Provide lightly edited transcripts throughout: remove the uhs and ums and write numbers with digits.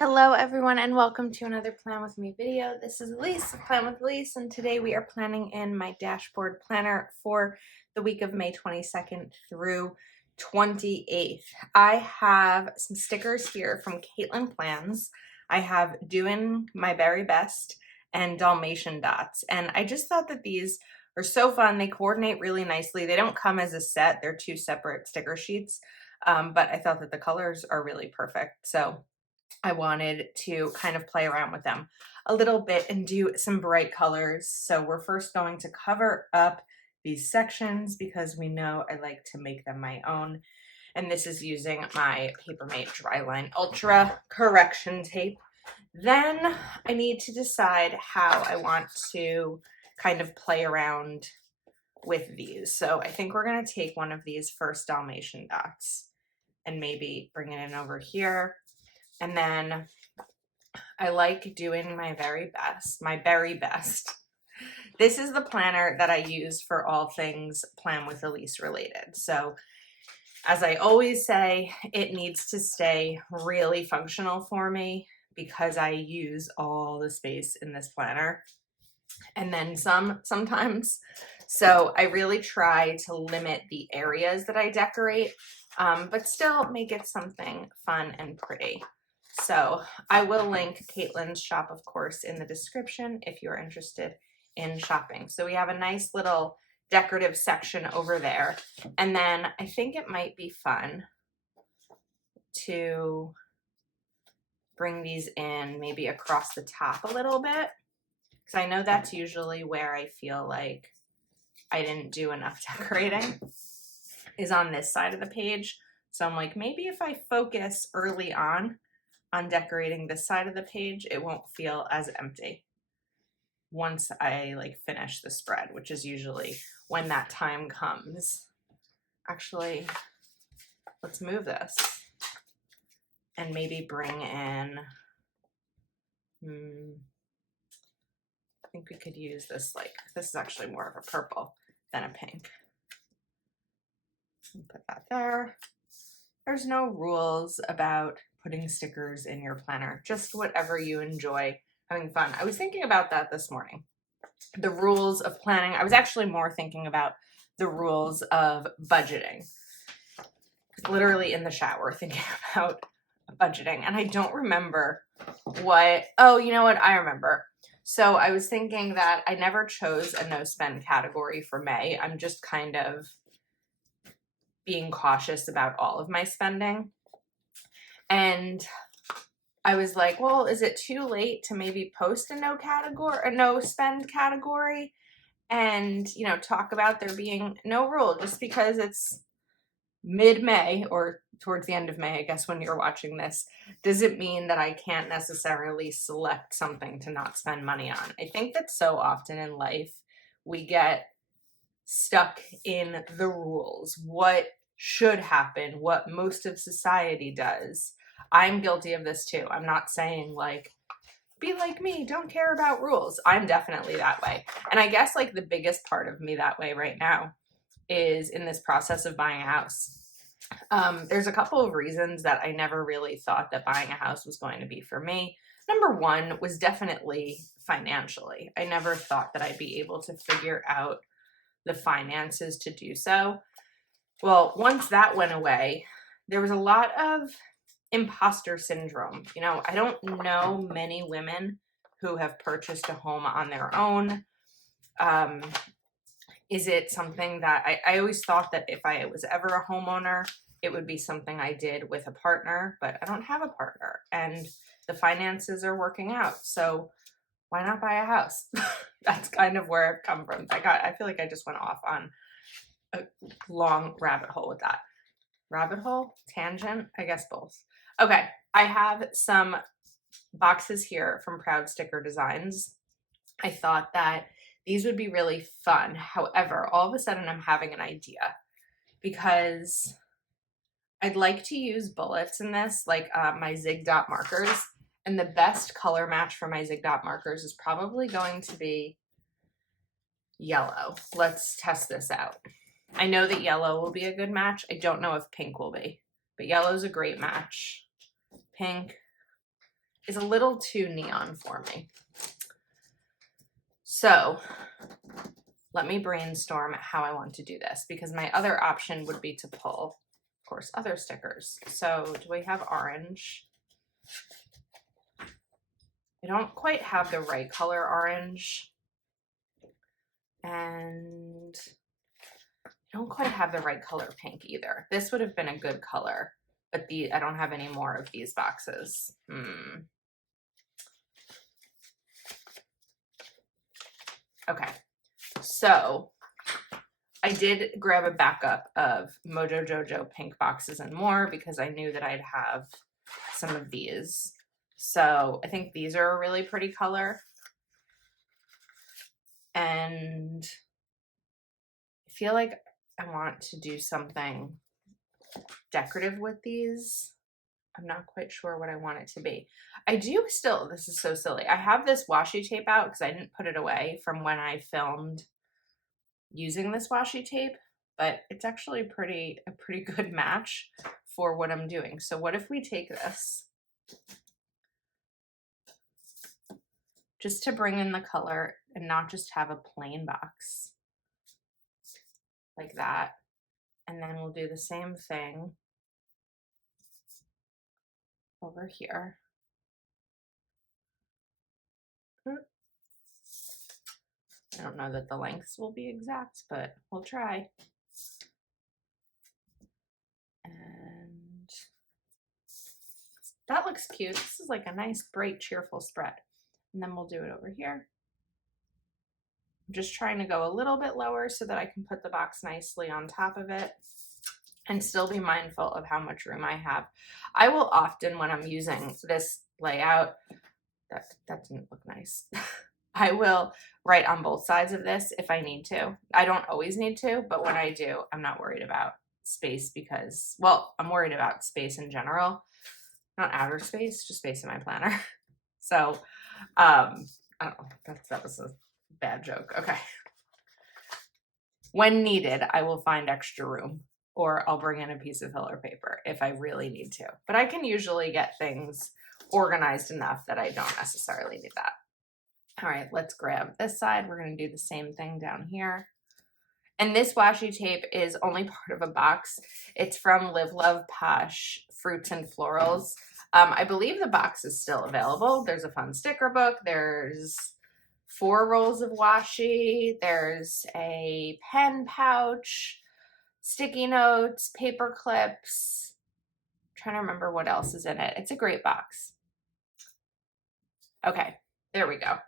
Hello everyone and welcome to another Plan With Me video. This is Elise of Plan With Elise, and today we are planning in my dashboard planner for the week of May 22nd through 28th. I have some stickers here from Caitlin Plans. I have Doing My Very Best and Dalmatian Dots, and I just thought that these are so fun. They coordinate really nicely. They don't come as a set. They're two separate sticker sheets, but I thought that the colors are really perfect. So I wanted to kind of play around with them a little bit and do some bright colors. So we're first going to cover up these sections because we know I like to make them my own. And this is using my Papermate Dryline Ultra correction tape. Then I need to decide how I want to kind of play around with these. So I think we're going to take one of these first Dalmatian dots and maybe bring it in over here. And then I like Doing My Very Best. This is the planner that I use for all things Plan with Elise related. So as I always say, it needs to stay really functional for me because I use all the space in this planner and then sometimes. So I really try to limit the areas that I decorate, but still make it something fun and pretty. So I will link Caitlin's shop, of course, in the description if you're interested in shopping. So we have a nice little decorative section over there. And then I think it might be fun to bring these in maybe across the top a little bit, because I know that's usually where I feel like I didn't do enough decorating, is on this side of the page. So I'm like, maybe if I focus early on decorating this side of the page, it won't feel as empty once I finish the spread, which is usually when that time comes. Actually, let's move this and maybe bring in, I think we could use this, this is actually more of a purple than a pink. Put that there. There's no rules about putting stickers in your planner, just whatever you enjoy having fun. I was thinking about that this morning. The rules of planning. I was actually more thinking about the rules of budgeting. Literally in the shower thinking about budgeting, and I don't remember what, oh, you know what, I remember. So I was thinking that I never chose a no spend category for May. I'm just kind of being cautious about all of my spending. And I was like, well, is it too late to maybe post a no spend category and, talk about there being no rule just because it's mid-May or towards the end of May, I guess, when you're watching this, doesn't mean that I can't necessarily select something to not spend money on. I think that so often in life we get stuck in the rules, what should happen, what most of society does. I'm guilty of this too. I'm not saying be like me, don't care about rules. I'm definitely that way. And I guess the biggest part of me that way right now is in this process of buying a house. There's a couple of reasons that I never really thought that buying a house was going to be for me. Number one was definitely financially. I never thought that I'd be able to figure out the finances to do so. Well, once that went away, there was a lot of imposter syndrome. I don't know many women who have purchased a home on their own. Is it something that I always thought that if I was ever a homeowner, it would be something I did with a partner, but I don't have a partner and the finances are working out. So why not buy a house? That's kind of where I've come from. I feel like I just went off on a long rabbit hole with that. Rabbit hole? Tangent? I guess both. Okay, I have some boxes here from Proud Sticker Designs. I thought that these would be really fun. However, all of a sudden I'm having an idea because I'd like to use bullets in this, my Zig Dot markers. And the best color match for my Zig Dot markers is probably going to be yellow. Let's test this out. I know that yellow will be a good match. I don't know if pink will be, but yellow is a great match. Pink, is a little too neon for me. So let me brainstorm how I want to do this, because my other option would be to pull, of course, other stickers. So do we have orange? I don't quite have the right color orange. And I don't quite have the right color pink either. This would have been a good color, but I don't have any more of these boxes. Okay, so I did grab a backup of Mojo Jojo pink boxes and more because I knew that I'd have some of these. So I think these are a really pretty color. And I feel like I want to do something decorative with these. I'm not quite sure what I want it to be. I do still, this is so silly. I have this washi tape out because I didn't put it away from when I filmed using this washi tape, but it's actually a pretty good match for what I'm doing. So what if we take this just to bring in the color and not just have a plain box like that. And then we'll do the same thing over here. I don't know that the lengths will be exact, but we'll try. And that looks cute. This is like a nice, bright, cheerful spread. And then we'll do it over here. I'm just trying to go a little bit lower so that I can put the box nicely on top of it and still be mindful of how much room I have. I will often, when I'm using this layout, that didn't look nice. I will write on both sides of this if I need to. I don't always need to, but when I do, I'm not worried about space because, well, I'm worried about space in general. Not outer space, just space in my planner. So, I don't know, that was a bad joke. Okay. When needed, I will find extra room, or I'll bring in a piece of filler paper if I really need to. But I can usually get things organized enough that I don't necessarily need that. All right, let's grab this side. We're going to do the same thing down here. And this washi tape is only part of a box. It's from Live Love Posh Fruits and Florals. I believe the box is still available. There's a fun sticker book. There's 4 rolls of washi. There's a pen pouch, sticky notes, paper clips. I'm trying to remember what else is in it. It's a great box. Okay, there we go.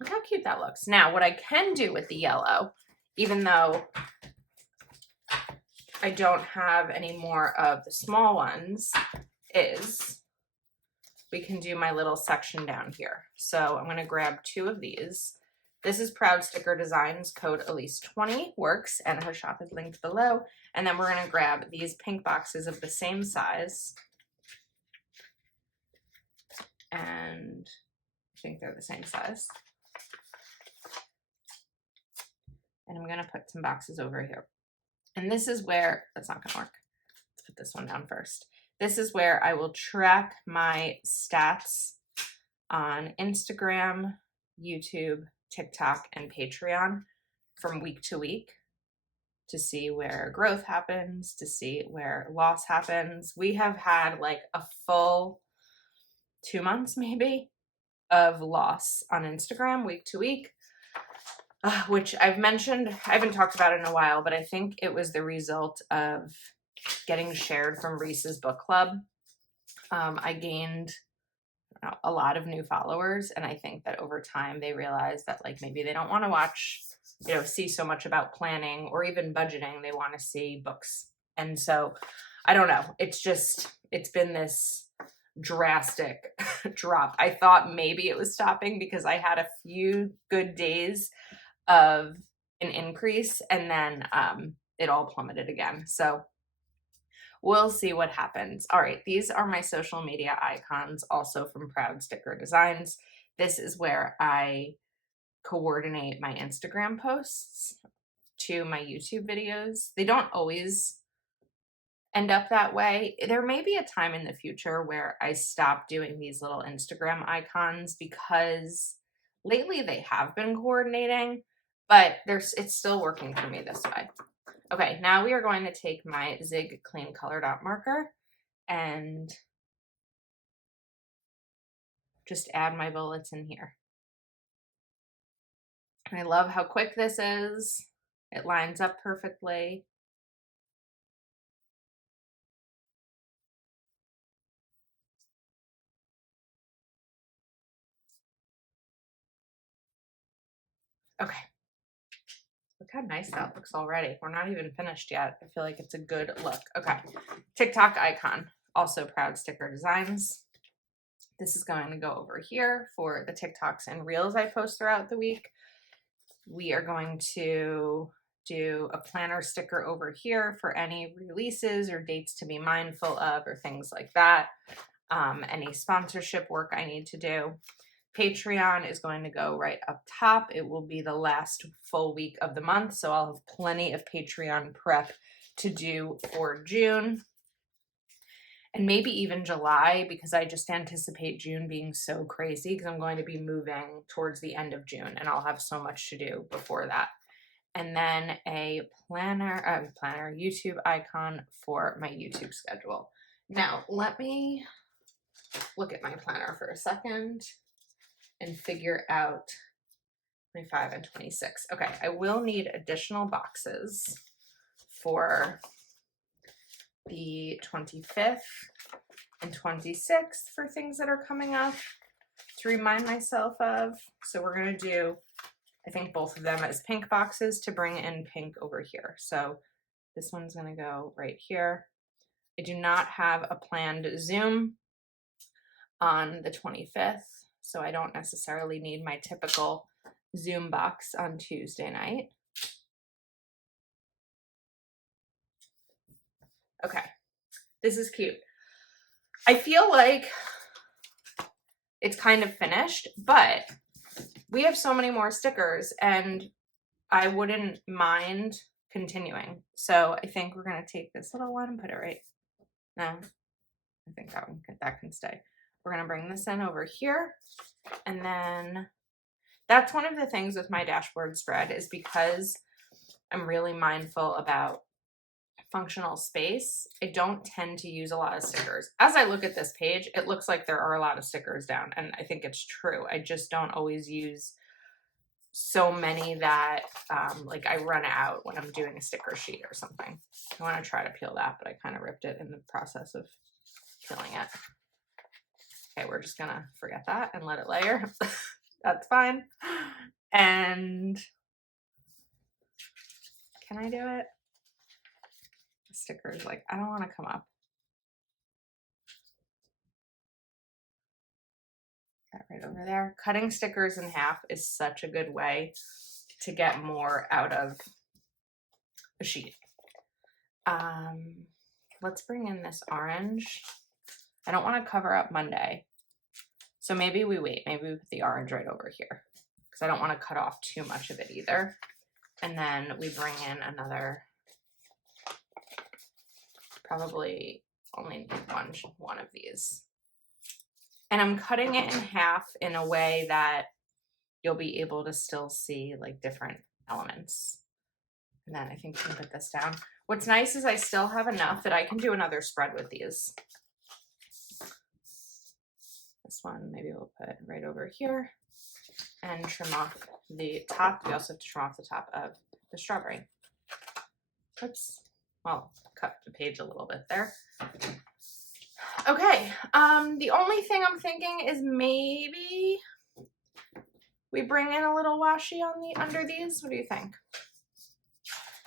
Look how cute that looks. Now, what I can do with the yellow, even though I don't have any more of the small ones, is we can do my little section down here. So I'm going to grab 2 of these. This is Proud Sticker Designs, code Elise20 works, and her shop is linked below. And then we're going to grab these pink boxes of the same size. And I think they're the same size. And I'm going to put some boxes over here. And this is where, that's not going to work. Let's put this one down first. This is where I will track my stats on Instagram, YouTube, TikTok, and Patreon from week to week to see where growth happens, to see where loss happens. We have had like a full 2 months maybe of loss on Instagram week to week. Which I've mentioned, I haven't talked about it in a while, but I think it was the result of getting shared from Reese's book club. I gained a lot of new followers, and I think that over time they realized that like maybe they don't want to watch, see so much about planning or even budgeting. They want to see books. And so I don't know. It's been this drastic drop. I thought maybe it was stopping because I had a few good days of an increase, and then it all plummeted again. So we'll see what happens. All right, these are my social media icons, also from Proud Sticker Designs. This is where I coordinate my Instagram posts to my YouTube videos. They don't always end up that way. There may be a time in the future where I stop doing these little Instagram icons because lately they have been coordinating, but it's still working for me this way. Okay, now we are going to take my Zig Clean Color Dot marker and just add my bullets in here. And I love how quick this is. It lines up perfectly. Okay. Look how nice that looks already. We're not even finished yet. I feel like it's a good look. Okay. TikTok icon, also Proud Sticker Designs. This is going to go over here for the TikToks and Reels I post throughout the week. We are going to do a planner sticker over here for any releases or dates to be mindful of or things like that. Any sponsorship work I need to do. Patreon is going to go right up top. It will be the last full week of the month, so I'll have plenty of Patreon prep to do for June and maybe even July, because I just anticipate June being so crazy because I'm going to be moving towards the end of June and I'll have so much to do before that. And then a planner YouTube icon for my YouTube schedule. Now, let me look at my planner for a second and figure out 25 and 26. Okay, I will need additional boxes for the 25th and 26th for things that are coming up to remind myself of. So we're going to do, I think, both of them as pink boxes to bring in pink over here. So this one's going to go right here. I do not have a planned Zoom on the 25th. So I don't necessarily need my typical Zoom box on Tuesday night. Okay, this is cute. I feel like it's kind of finished, but we have so many more stickers and I wouldn't mind continuing. So I think we're gonna take this little one and put it right now. I think that can stay. We're gonna bring this in over here. And then that's one of the things with my dashboard spread is because I'm really mindful about functional space, I don't tend to use a lot of stickers. As I look at this page, it looks like there are a lot of stickers down, and I think it's true. I just don't always use so many that like I run out when I'm doing a sticker sheet or something. I want to try to peel that, but I kind of ripped it in the process of peeling it. Okay, we're just gonna forget that and let it layer. That's fine. And can I do it? The stickers, like, I don't want to come up. That right over there. Cutting stickers in half is such a good way to get more out of a sheet. Let's bring in this orange. I don't want to cover up Monday. So maybe we wait. Maybe we put the orange right over here because I don't want to cut off too much of it either. And then we bring in another, probably only need one of these. And I'm cutting it in half in a way that you'll be able to still see like different elements. And then I think we can put this down. What's nice is I still have enough that I can do another spread with these. This one, maybe we'll put right over here and trim off the top. We also have to trim off the top of the strawberry. Oops. Well, cut the page a little bit there. Okay. The only thing I'm thinking is maybe we bring in a little washi on the under these. What do you think?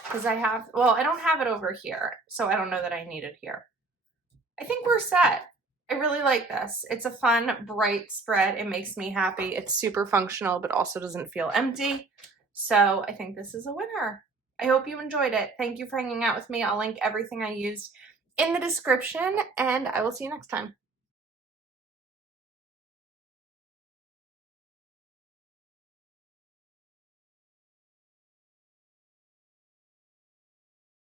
Because I don't have it over here, so I don't know that I need it here. I think we're set. I really like this. It's a fun, bright spread. It makes me happy. It's super functional, but also doesn't feel empty. So I think this is a winner. I hope you enjoyed it. Thank you for hanging out with me. I'll link everything I used in the description, and I will see you next time.